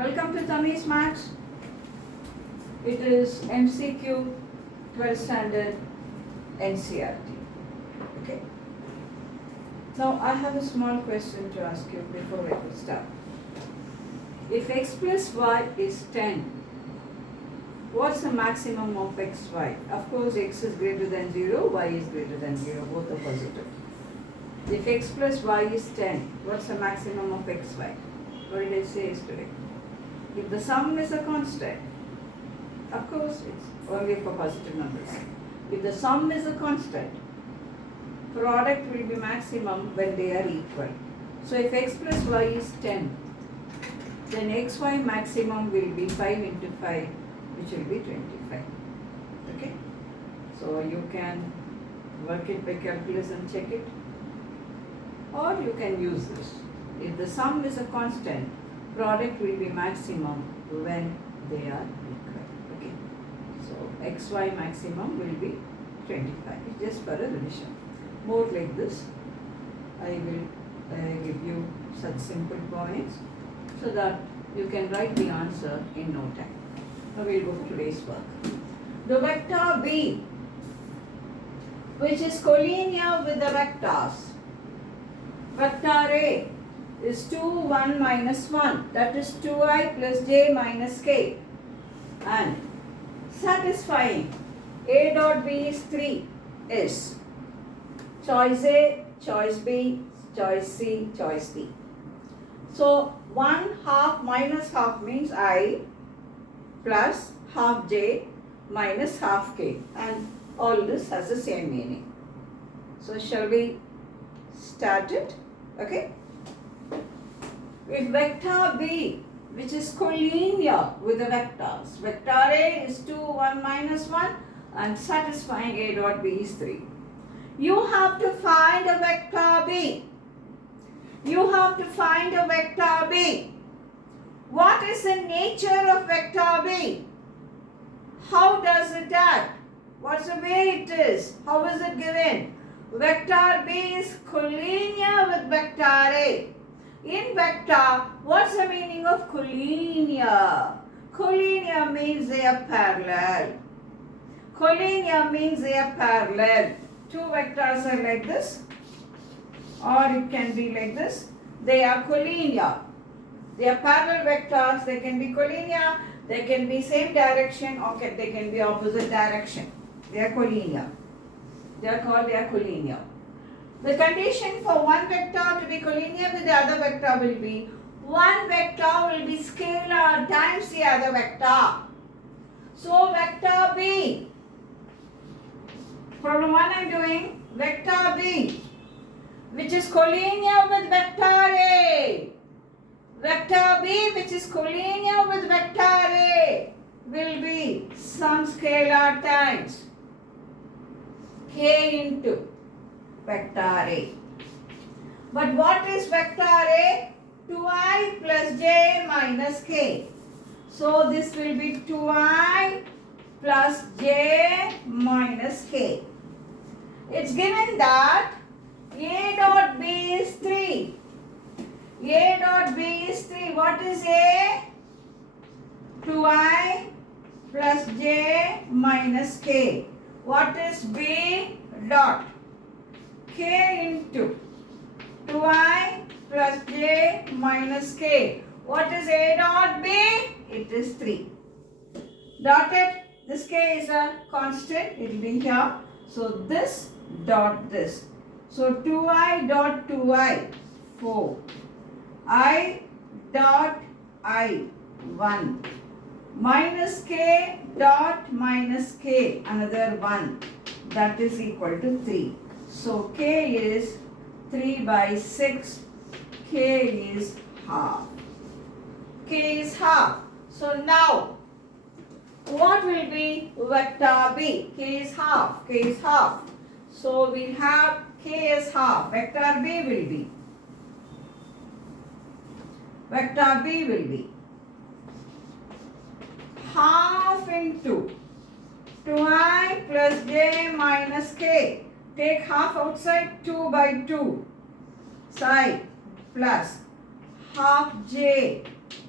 Welcome to Tammy's Maths. It is MCQ 12th standard NCRT. Okay. Now I have a small question to ask you before I will start. If x plus y is 10, what's the maximum of xy? Of course, x is greater than 0, y is greater than 0, both are positive. If x plus y is 10, what's the maximum of xy? What did I say yesterday? If the sum is a constant, of course it's only for positive numbers. If the sum is a constant, product will be maximum when they are equal. So if x plus y is 10, then xy maximum will be 5 into 5, which will be 25. Okay? So you can work it by calculus and check it. Or you can use this. If the sum is a constant, product will be maximum when they are equal. Okay? So xy maximum will be 25. It's just for a revision. More like this. I will give you such simple points so that you can write the answer in no time. Now we will go to today's work. The vector b, which is collinear with the vectors. Vector a is 2, 1, minus 1. That is 2i plus j minus k. And satisfying a dot b is 3 is choice A, choice B, choice C, choice D. So 1 half minus half means I plus half j minus half k, and all this has the same meaning. So shall we start it? Okay. If vector b, which is collinear with the vectors, vector a is 2, 1, minus 1 and satisfying a dot b is 3. You have to find a vector b. You have to find a vector b. What is the nature of vector b? How does it act? What's the way it is? How is it given? Vector b is collinear with vector a. In vector, what's the meaning of collinear? Collinear means they are parallel. Collinear means they are parallel. Two vectors are like this, or it can be like this. They are collinear. They are parallel vectors. They can be collinear. They can be same direction, or they can be opposite direction. They are collinear. They are collinear. The condition for one vector to be collinear with the other vector will be one vector will be scalar times the other vector. So vector b. Problem 1 I am doing. Vector b, which is collinear with vector a. Vector b, which is collinear with vector a, will be some scalar times k into vector a. But what is vector a? 2i plus j minus k. So this will be 2i plus j minus k. It's given that a dot b is 3. A dot b is 3. What is a? 2i plus j minus k. What is b dot? K into 2i plus j minus k. What is a dot b? It is 3. Dotted. This k is a constant. It will be here. So this dot this. So 2i dot 2i 4. I dot I 1. Minus k dot minus k another 1. That is equal to 3. So k is 3 by 6. K is half. K is half. So now what will be vector b? K is half. K is half. So we have k is half. Vector b will be. Vector b will be half into 2i plus j minus k. Take half outside, 2 by 2 side plus half j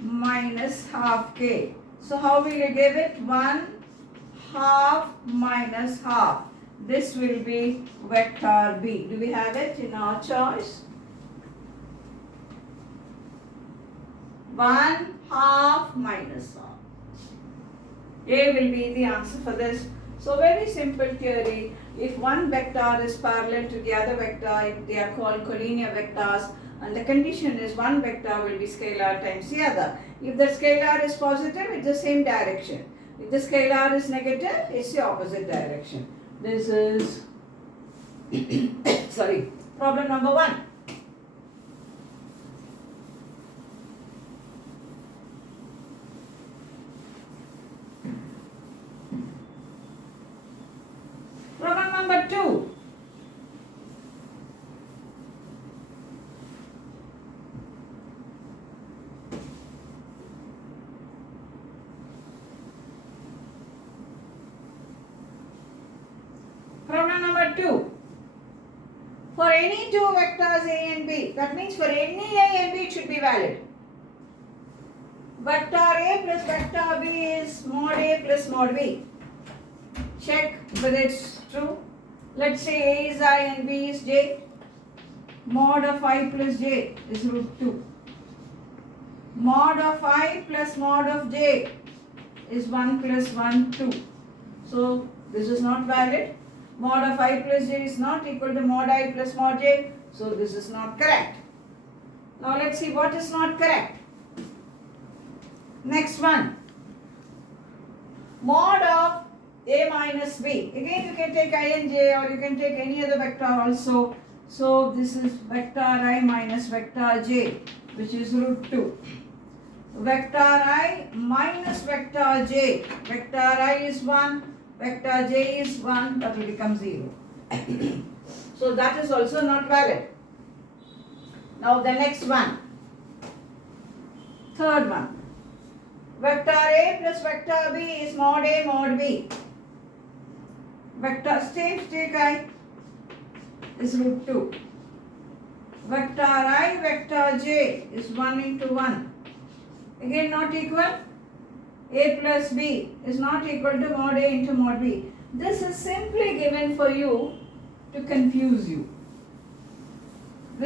minus half k. So how will you give it? 1 half minus half. This will be vector B. Do we have it in our choice? 1 half minus half. A will be the answer for this. So very simple theory. If one vector is parallel to the other vector, they are called collinear vectors, and the condition is one vector will be scalar times the other. If the scalar is positive, it's the same direction. If the scalar is negative, it's the opposite direction. This is sorry, problem number 1. Problem number 2. Problem number 2. For any two vectors A and B, that means for any A and B it should be valid. Vector A plus vector B is mod A plus mod B. Check whether it's true. Let's say A is I and B is J. Mod of I plus J is root 2. Mod of I plus mod of J is 1 plus 1, 2. So this is not valid. Mod of I plus J is not equal to mod I plus mod J. So this is not correct. Now let's see what is not correct. Next one. Mod of A minus B. Again you can take I and J, or you can take any other vector also. So this is vector I minus vector J, which is root 2. Vector I minus vector J. Vector I is 1. Vector J is 1, that will become 0. So that is also not valid. Now the next one. Third one. Vector A plus vector B is mod A mod B. Vector take I is root 2. Vector I vector J is 1 into 1. Again not equal. A plus B is not equal to mod A into mod B. This is simply given for you to confuse you.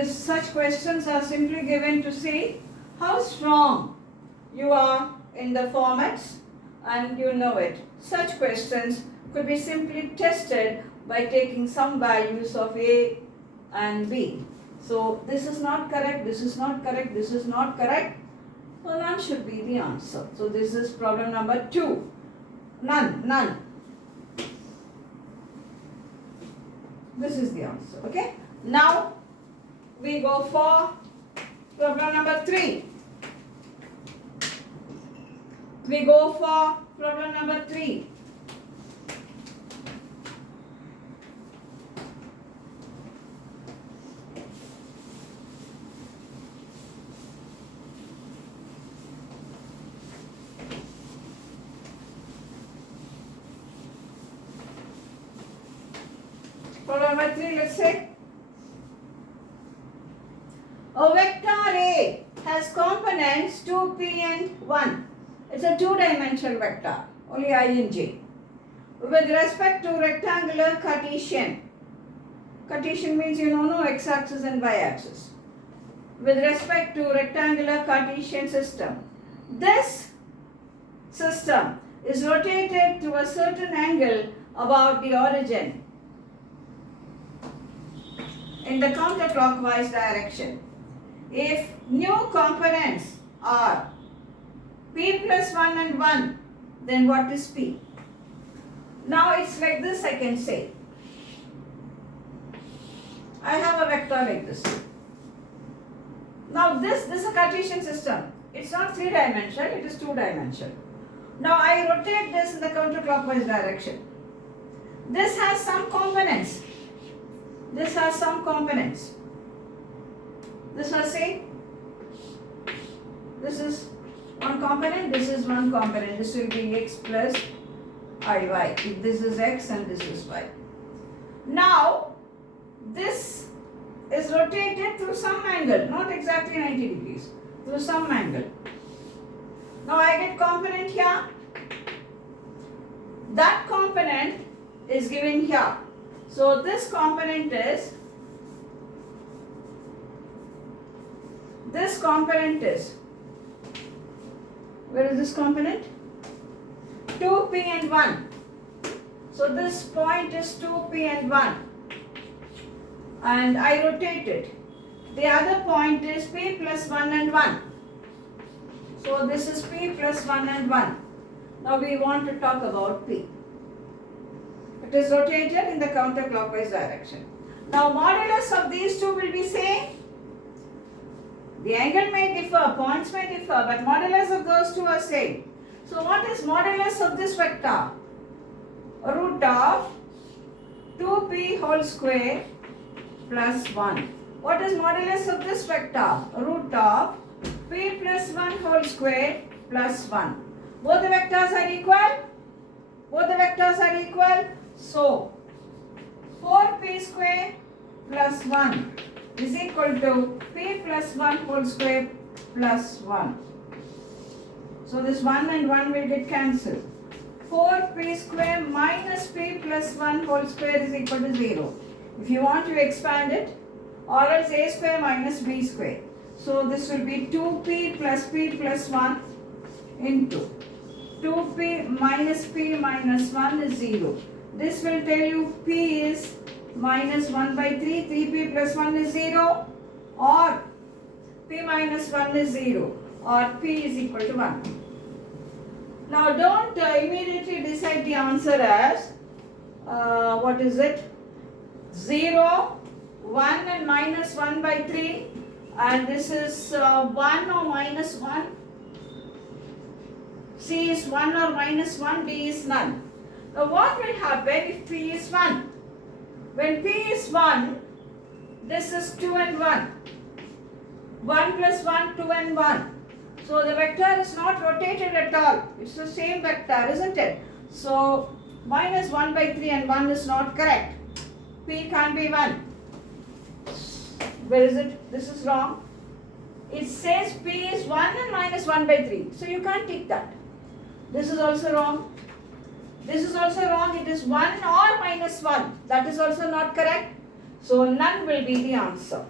Such questions are simply given to see how strong you are in the formats and you know it. Such questions could be simply tested by taking some values of A and B. So this is not correct, this is not correct, this is not correct. So none should be the answer. So this is problem number 2. None. This is the answer. Okay. Now we go for problem number 3. We go for problem number 3. Problem number 3, let's say. A vector A has components 2, P and 1. It's a two-dimensional vector, only I and J. With respect to rectangular Cartesian. Cartesian means no x-axis and y-axis. With respect to rectangular Cartesian system. This system is rotated to a certain angle about the origin in the counterclockwise direction. If new components are P plus 1 and 1, then what is P? Now it's like this, I can say. I have a vector like this. Now this is a Cartesian system. It's not 3-dimensional, it is 2-dimensional. Now I rotate this in the counterclockwise direction. This has some components. This has some components. This was say, this is one component, this is one component. This will be x plus iy. If this is x and this is y. Now, this is rotated through some angle, not exactly 90 degrees, through some angle. Now I get component here. That component is given here. So this component is, where is this component? 2p and 1. So this point is 2p and 1. And I rotate it. The other point is p plus 1 and 1. So this is p plus 1 and 1. Now we want to talk about p. It is rotated in the counterclockwise direction. Now modulus of these two will be same. The angle may differ, points may differ, but modulus of those two are same. So what is modulus of this vector? Root of 2p whole square plus 1. What is modulus of this vector? Root of p plus 1 whole square plus 1. Both the vectors are equal? Both the vectors are equal. So 4p square plus 1 is equal to p plus 1 whole square plus 1. So this 1 and 1 will get cancelled. 4p square minus p plus 1 whole square is equal to 0. If you want to expand it, or else a square minus b square. So this will be 2p plus p plus 1 into 2p minus p minus 1 is 0. This will tell you p is minus 1 by 3, 3p plus 1 is 0, or p minus 1 is 0, or p is equal to 1. Now don't immediately decide the answer as, what is it? 0, 1 and minus 1 by 3, and this is 1 or minus 1. C is 1 or minus 1, D is none. Now what will happen if P is 1? When P is 1, this is 2 and 1. 1 plus 1, 2 and 1. So the vector is not rotated at all. It's the same vector, isn't it? So minus 1 by 3 and 1 is not correct. P can't be 1. Where is it? This is wrong. It says P is 1 and minus 1 by 3. So you can't take that. This is also wrong. This is also wrong. It is 1 or minus 1. That is also not correct. So none will be the answer.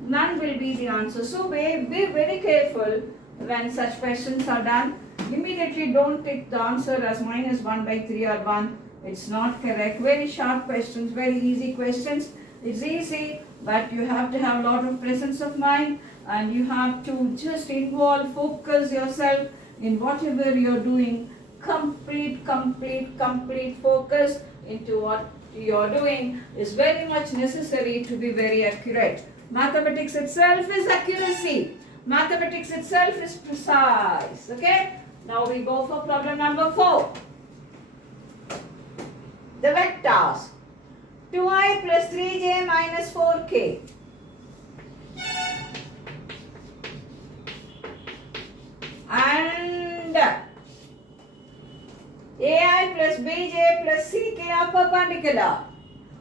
None will be the answer. So be very careful when such questions are done. Immediately don't take the answer as minus 1 by 3 or 1. It's not correct. Very sharp questions, very easy questions. It's easy, but you have to have a lot of presence of mind, and you have to just involve, focus yourself in whatever you're doing. Complete focus into what you're doing is very much necessary to be very accurate. Mathematics itself is accuracy. Mathematics itself is precise. Okay? Now we go for problem number 4. The vectors 2i plus 3j minus 4k. And ai plus bj plus ck are perpendicular.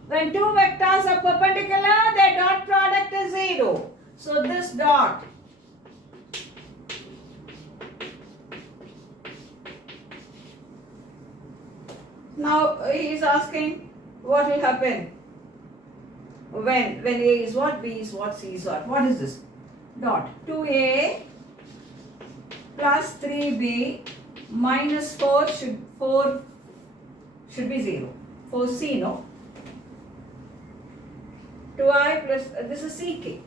When two vectors are perpendicular, their dot product is 0. So this dot now he is asking what will happen when A is what, B is what, C is what. What is this? Dot 2a plus 3b minus 4 should be 0. 4c, no? 2i plus, this is ck.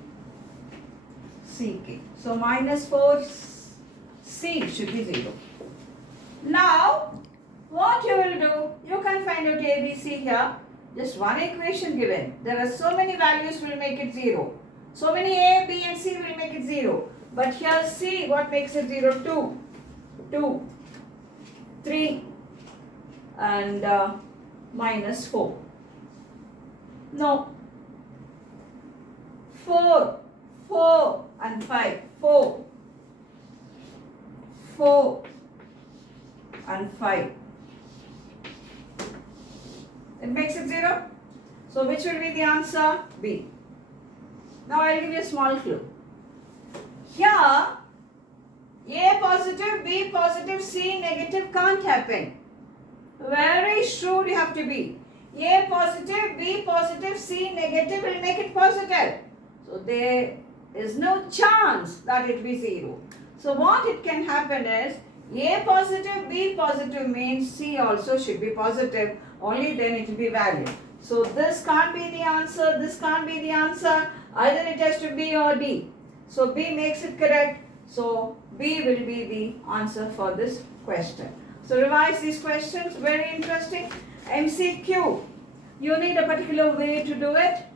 So minus 4c should be 0. Now, what you will do, you can find out a, b, c here. Just one equation given. There are so many values will make it 0. So many a, b and c will make it 0. But here c, what makes it 0? 2, 3 and minus 4. No. 4 and 5. 4 and 5. It makes it 0. So which will be the answer? B. Now I will give you a small clue. Here A positive, B positive, C negative can't happen. Very shrewd you have to be. A positive, B positive, C negative will make it positive. So there is no chance that it be 0. So what it can happen is A positive, B positive means C also should be positive. Only then it will be valid. So this can't be the answer, this can't be the answer. Either it has to be or D. So B makes it correct. So B will be the answer for this question. So revise these questions, very interesting. MCQ, you need a particular way to do it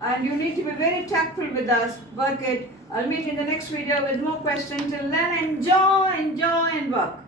and you need to be very tactful with us, work it. I'll meet in the next video with more questions. Till then, enjoy and work.